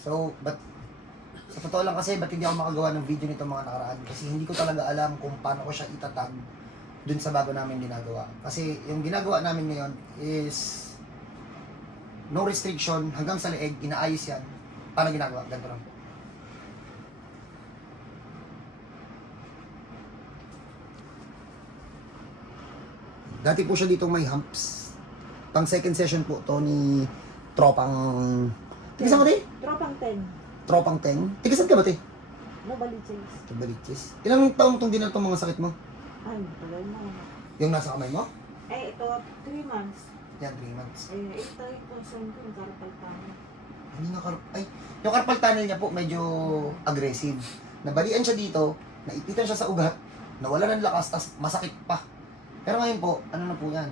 So, sa totoo lang kasi, ba't hindi ako makagawa ng video nito mga nakaraan? Kasi hindi ko talaga alam kung paano ko siya itatag dun sa bago namin ginagawa. Kasi yung ginagawa namin ngayon is no restriction, hanggang sa leeg, inaayos yan. Paano ginagawa? Ganito lang. Dati po siya dito may humps. Pang second session po to ni Tropang... Tigisan mo, te? Tropang 10. Tropang 10. Tigisan ka ba, te? Nabaliches. Kabaliches. Ilang taong itong dinal itong mga sakit mo? Ay, tagal na. Yung nasa kamay mo? Eh, ito, 3 months. Yan, 3 months. Eh, ito yung concern ko, yung carpal tunnel. Hindi nga ay, yung carpal tunnel niya po medyo aggressive. Nabalian siya dito, naipitan siya sa ugat, nawala ng lakas, tas masakit pa. Pero ngayon po, ano na po yan?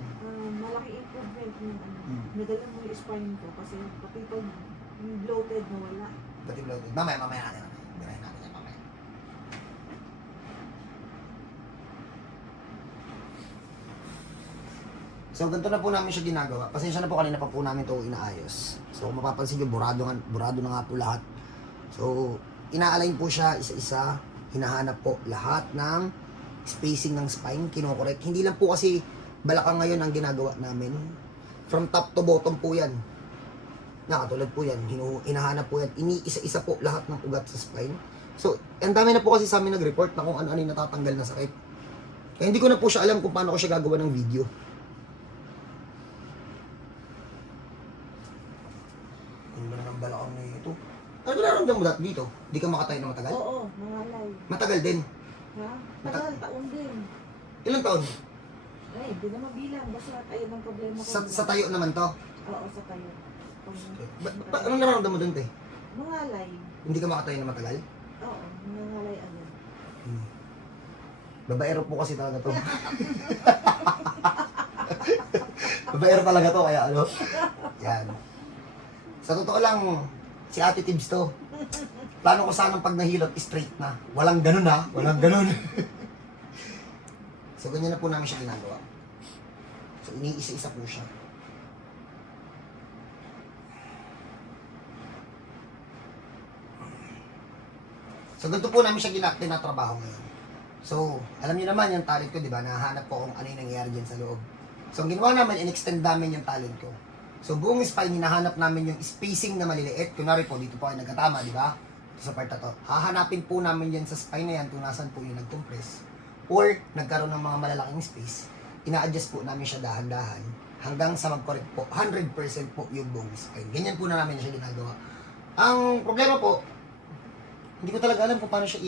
Malaki improvement yung nadala mo yung spine ko kasi pati pag yung bloated na wala. Pati bloated. Mamaya natin. Birahin natin yan mamaya. So, ganito na po namin siya ginagawa. Pasensya na po, kanina pa po namin ito inaayos. So, kung mapapansin nyo, burado na nga po lahat. So, ina-align po siya isa-isa. Hinahanap po lahat ng spacing ng spine, kinokorek. Hindi lang po kasi balakang ngayon ang ginagawa namin. From top to bottom po yan. Nakatulad po yan. Hinahanap po yan. Iniisa-isa po lahat ng ugat sa spine. So, ang dami na po kasi sa amin nag-report na kung ano-ano yung natatanggal na sakit. Kaya hindi ko na po siya alam kung paano ko siya gagawa ng video. Ano ba na ng balakang na ito? Ano nararamdaman mo dito? Di ka makatayo na matagal? Oo, nangalay. Matagal din. Ha? Tagal, taon din. Ilang taon? Ay, hindi na mabilang. Basta ayun ang problema ko. Sa tayo naman to. Oo, sa tayo. Anong nararamdaman mo dun, te? Mangalay. Hindi ka makatayo na matagal? Oo, nangalay agad. Babaero po kasi talaga to. Babaero talaga to, kaya ano? Yan. Sa totoo lang, si Ate Tibbs to. Plano ko sanang pag nahilot, straight na. Walang ganun ha, walang ganun. So, ganyan na po namin siya ginagawa. So, iniisa-isa po siya. So, ganito po namin siya tinatrabaho ngayon. So, alam niyo naman yung talent ko, di ba? Nahanap ko kung ano yung nangyayari dyan sa loob. So, ang ginawa namin, in-extend namin yung talent ko. So, buong spine, hinahanap namin yung spacing na maliliit. Kunwari po, dito po ay nagkatama, di ba? Sa part na to. Hahanapin po namin yan sa spine na yan kung nasan po yung nag-compress. Or, nagkaroon ng mga malalaking space. Ina-adjust po namin siya dahan-dahan hanggang sa mag-correct po 100% po yung buong spine. Ganyan po na namin siya ginagawa. Ang problema po, hindi ko talaga alam kung paano siya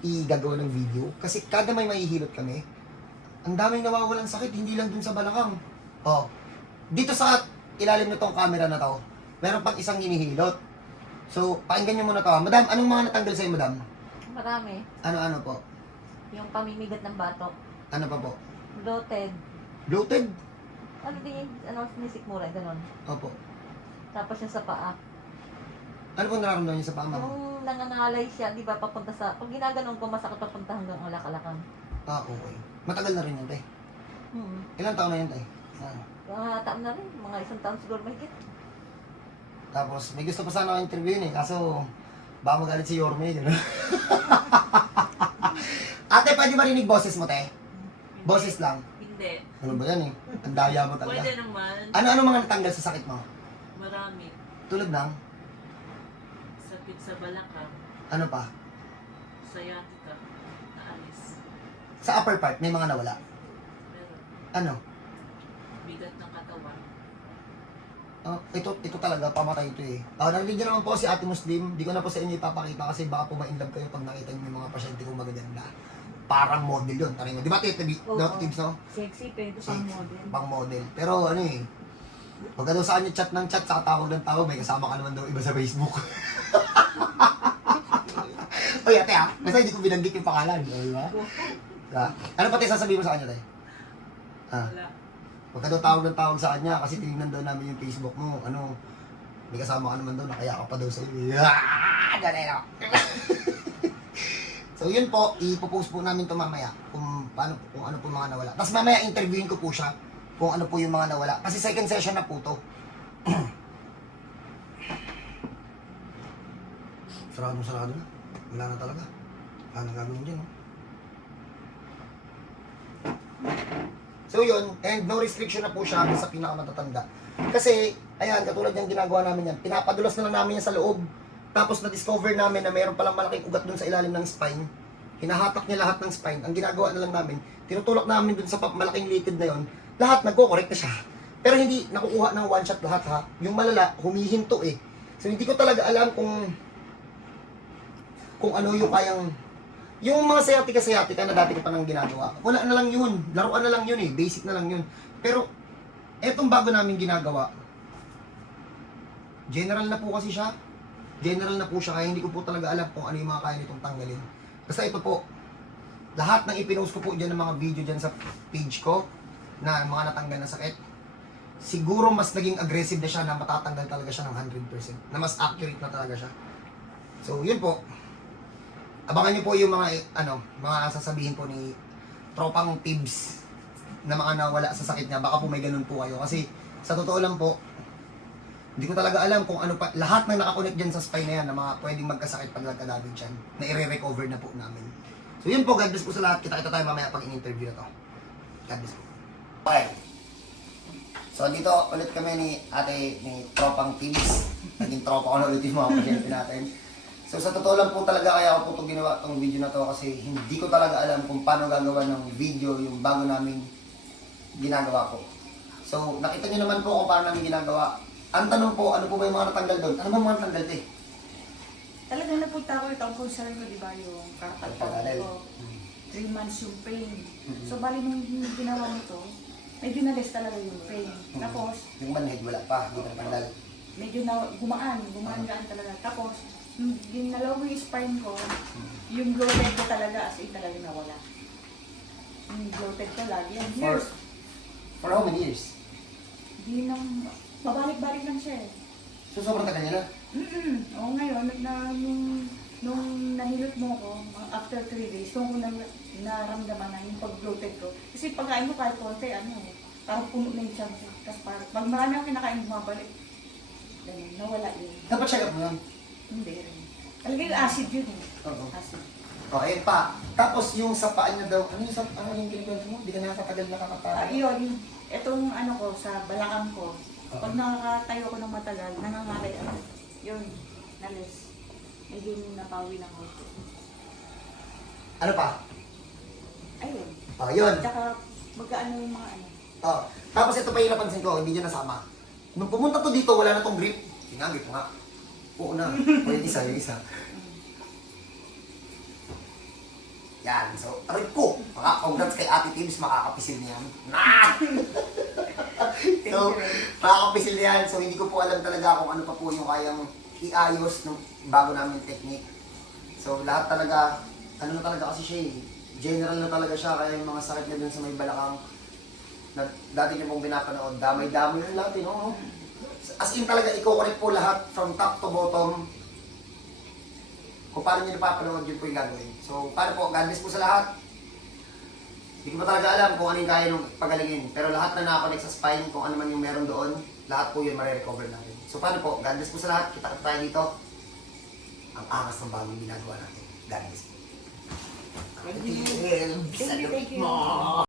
i-gagawa ng video. Kasi kada may mahihilot kami, ang daming nawawalan sakit, hindi lang dun sa balakang. Oh, dito sa ilalim na tong camera na to, meron pang isang hinihilot. So, pakinggan nyo muna to. Madam, anong mga natanggal sa'yo, madam? Marami. Ano po? Yung pamimigat ng batok. Ano pa po? Bloated. Bloated? Ano din yung sinisikmura, ganun. Opo. Tapos yung sa paa. Ano pong nararamdaman niyo sa paa, ma'am? Yung nangangalay siya, di ba, papunta sa, pag ginaganon ko, masakit papunta hanggang alak-alakan. Ah, okay. Matagal na rin yun, tay. Ilang taon na yun, tay? Ah. Mga taon na rin, mga isang taon siguro mahigit. Tapos, may gusto pa sana ako interviewin eh. Kaso, baka magalit si Yorme. Gano'n. Ate, pwede marinig boses mo, te? Boses lang. Hindi. Ano ba yan eh? Ang daya mo talaga. Pwede naman. Ano mga natanggal sa sakit mo? Marami. Tulad ng? Sakit sa balakang. Ano pa? Sciatica. Naalis. Sa upper part, may mga nawala. Meron. Ano? Bigat ng katawan. Ito talaga, pamatay ito eh. Narinig niyo naman po si Ate Muslim. Di ko na po sa inyo ipapakita kasi baka po ma-inlove kayo pag nakita niyo yung mga pasyente kong magaganda. Parang model yun. Tarin mo. Di ba, Tito Tibbs, no? Sexy, pero pang model. Pang model. Pero ano eh, pagka daw sa kanya chat ng chat, sa tawag ng tawag, may kasama ka naman daw iba sa Facebook. Oy, ate ah, basta hindi ko binanggit yung pangalan. Di ba? Ano pati sasabihin mo sa kanya, tayo? Wala. Pagka daw tawag ng tawag sa kanya, kasi tinignan daw namin yung Facebook mo, ano, may kasama ka naman daw, nakaya ka pa daw sa iyo. Ganero! So yun po, ipopost po namin to mamaya kung ano po mga nawala. Tapos mamaya interviewin ko po siya kung ano po yung mga nawala. Kasi second session na po to. Sarado na. Wala na talaga. Wala na gagawin dyan, no? So yun, and no restriction na po siya hanggang sa pinakamatatanda. Kasi, ayan, katulad yung ginagawa namin yan, pinapadulas na lang namin yan sa loob, tapos na-discover namin na mayroon palang malaking ugat dun sa ilalim ng spine, hinahatak niya lahat ng spine, ang ginagawa na lang namin, tinutulak namin dun sa malaking litid na yon, lahat nagko-correct na siya. Pero hindi nakukuha ng one shot lahat ha, yung malala, humihinto eh. So hindi ko talaga alam kung ano yung kayang, yung mga sayatika na dati ko pa nang ginagawa, wala na lang yun, laruan na lang yun eh, basic na lang yun. Pero, etong bago namin ginagawa, general na po kasi siya, kaya hindi ko po talaga alam kung ano yung mga kaya nitong tanggalin. Basta ito po, lahat ng ipinost ko po dyan ng mga video dyan sa page ko, na mga natanggal na sakit, siguro mas naging aggressive na siya na matatanggal talaga siya ng 100%, na mas accurate na talaga siya. So, yun po. Abangan niyo po yung mga sasabihin po ni tropang tips na mga nawala sa sakit niya. Baka po may ganun po kayo. Kasi sa totoo lang po, hindi ko talaga alam kung ano pa, lahat ng nakakonect dyan sa spine na yan na mga pwedeng magkasakit pag nagkadamage yan, na i-recover na po namin. So yun po, God bless po sa lahat. Kita-kita tayo mamaya pag in-interview na to. God bless po. Okay. So dito ulit kami ni tropang tips. Naging tropa ko na ulit yung mga pasyente natin. So sa totoo lang po talaga kaya ako po itong ginawa itong video na to kasi hindi ko talaga alam kung paano gagawa ng video yung bago naming ginagawa ko. So nakita niyo naman po kung paano namin ginagawa. Ang tanong po, ano po ba yung mga natanggal doon? Ano ba mga natanggal te? Talagang napunta ko itong concern ko, di ba, yung kakatapag ko. 3 months yung pain. So, bali nung ginawa nito, medyo na-less talaga yung pain. Tapos, Yung manhid wala pa, hindi natanggal. medyo na gumaan talaga. Tapos, nung ginalaw ko yung spine ko, yung bloated ko talaga, as in talaga nawala. Yung bloated ko lagi. Yan, years. For how many years? Di nang, babalik-balik lang siya eh. So sobrang tagal niya na? Oo, ngayon, nung nahilot mo ko, after 3 days, nung ko naramdaman na yung pag-bloated ko. Kasi pagkain mo kahit konti, parang puno na yung tiyan ko. Tapos parang, pag marami ang kinakain, bumabalik. Ganun, nawala yun. Dapat check up mo yun. Hindi rin. Talaga yung acid yun eh. Oo. Acid. Okay pa. Tapos yung sa paa niya daw, ano yung kinikwento mo? Di ka nakakatagal nakakatagal. Yun, itong ko, sa balakang ko, pag nakakatayo ko ng matagal, nangangalay yun, nalis. Medyo napawi ng ako. Ano pa? Ayun. Oh, yun. Tsaka magkaano yung mga Oh. Tapos ito pa yung napansin ko, hindi niya nasama. Nung pumunta to dito, wala na tong grip. Sinagit ko nga. Oo na. O yung isa. Yan. So, aray ko. Congrats kay Ate Tibbs, makakapisil niyan. Na! So, makakapisil niyan. So, hindi ko po alam talaga kung ano pa po yung kayang iayos ng bago namin technique. So, lahat talaga, ano na talaga kasi siya eh. General na talaga siya, kaya yung mga sakit na dun sa may balakang na dati niyo pong pinapanood, damay-damay yun lahat, no? As in talaga, i-correct po lahat from top to bottom. Kung paano nyo napapanood, yun po yung gagawin. So, paano po, God bless po sa lahat. Hindi ko pa talaga alam kung ano yung kaya nung pagalingin. Pero lahat na nakakonect sa spine, kung ano man yung meron doon, lahat po yun marirecover natin. So, paano po, God bless po sa lahat. Kita-kita tayo dito. Ang angas ng bagong ginagawa natin. God bless po. Thank you.